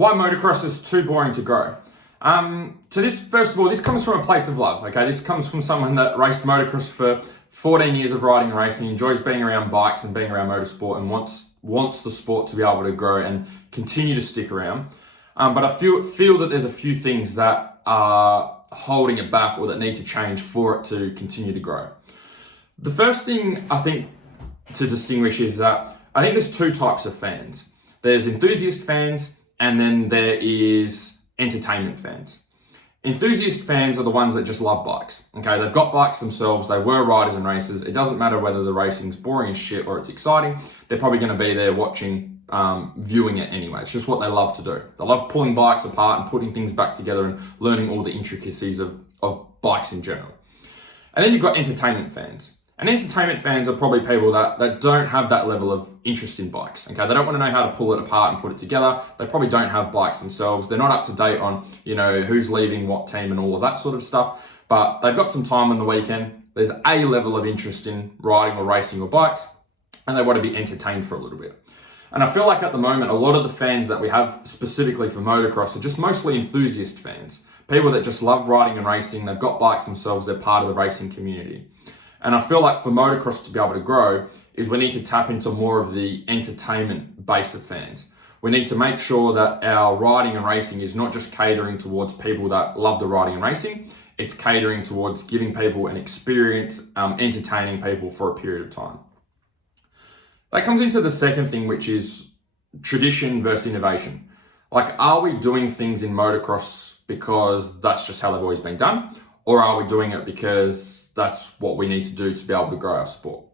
Why motocross is too boring to grow. So this, first of all, this comes from a place of love, okay? This comes from someone that raced motocross for 14 years of riding and racing, enjoys being around bikes and being around motorsport, and wants the sport to be able to grow and continue to stick around. But I feel that there's a few things that are holding it back or that need to change for it to continue to grow. The first thing I think to distinguish is that I think there's two types of fans. There's enthusiast fans, and then there is entertainment fans. Enthusiast fans are the ones that just love bikes. Okay, they've got bikes themselves, they were riders and racers. It doesn't matter whether the racing's boring as shit or it's exciting, they're probably going to be there watching, viewing it anyway. It's just what they love to do. They love pulling bikes apart and putting things back together and learning all the intricacies of bikes in general. And then you've got entertainment fans. And entertainment fans are probably people that don't have that level of interest in bikes. Okay, they don't want to know how to pull it apart and put it together. They probably don't have bikes themselves. They're not up to date on, who's leaving what team and all of that sort of stuff. But they've got some time on the weekend. There's a level of interest in riding or racing or bikes, and they want to be entertained for a little bit. And I feel like at the moment, a lot of the fans that we have specifically for motocross are just mostly enthusiast fans. People that just love riding and racing. They've got bikes themselves. They're part of the racing community. And I feel like for motocross to be able to grow is we need to tap into more of the entertainment base of fans. We need to make sure that our riding and racing is not just catering towards people that love the riding and racing, it's catering towards giving people an experience, entertaining people for a period of time. That comes into the second thing, which is tradition versus innovation. Like, are we doing things in motocross because that's just how they've always been done? Or are we doing it because that's what we need to do to be able to grow our sport?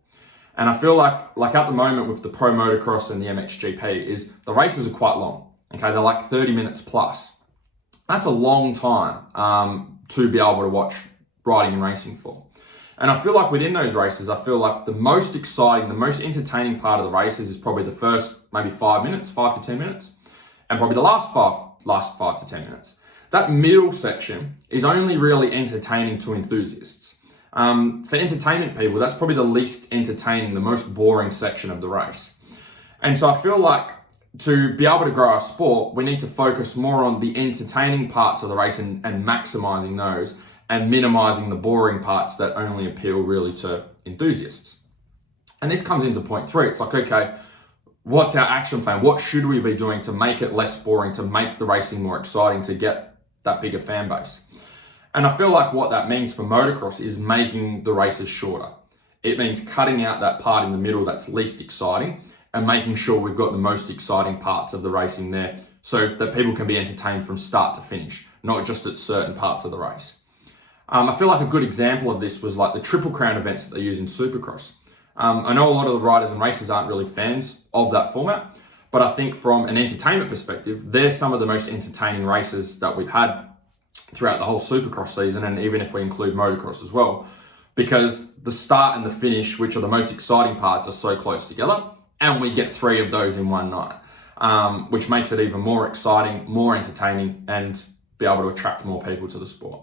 And I feel like at the moment with the Pro Motocross and the MXGP is the races are quite long. Okay, they're like 30 minutes plus. That's a long time to be able to watch riding and racing for. And I feel like within those races, I feel like the most exciting, the most entertaining part of the races is probably the first maybe 5 minutes, 5 to 10 minutes, and probably the last five to 10 minutes. That middle section is only really entertaining to enthusiasts. For entertainment people, that's probably the least entertaining, the most boring section of the race. And so I feel like to be able to grow our sport, we need to focus more on the entertaining parts of the race and maximizing those and minimizing the boring parts that only appeal really to enthusiasts. And this comes into point 3. It's like, okay, what's our action plan? What should we be doing to make it less boring, to make the racing more exciting, to get that bigger fan base? And I feel like what that means for motocross is making the races shorter. It means cutting out that part in the middle that's least exciting and making sure we've got the most exciting parts of the racing there so that people can be entertained from start to finish, not just at certain parts of the race. I feel like a good example of this was like the Triple Crown events that they use in Supercross. I know a lot of the riders and racers aren't really fans of that format, but I think from an entertainment perspective, they're some of the most entertaining races that we've had throughout the whole Supercross season, and even if we include motocross as well, because the start and the finish, which are the most exciting parts, are so close together, and we get 3 of those in one night, which makes it even more exciting, more entertaining, and be able to attract more people to the sport.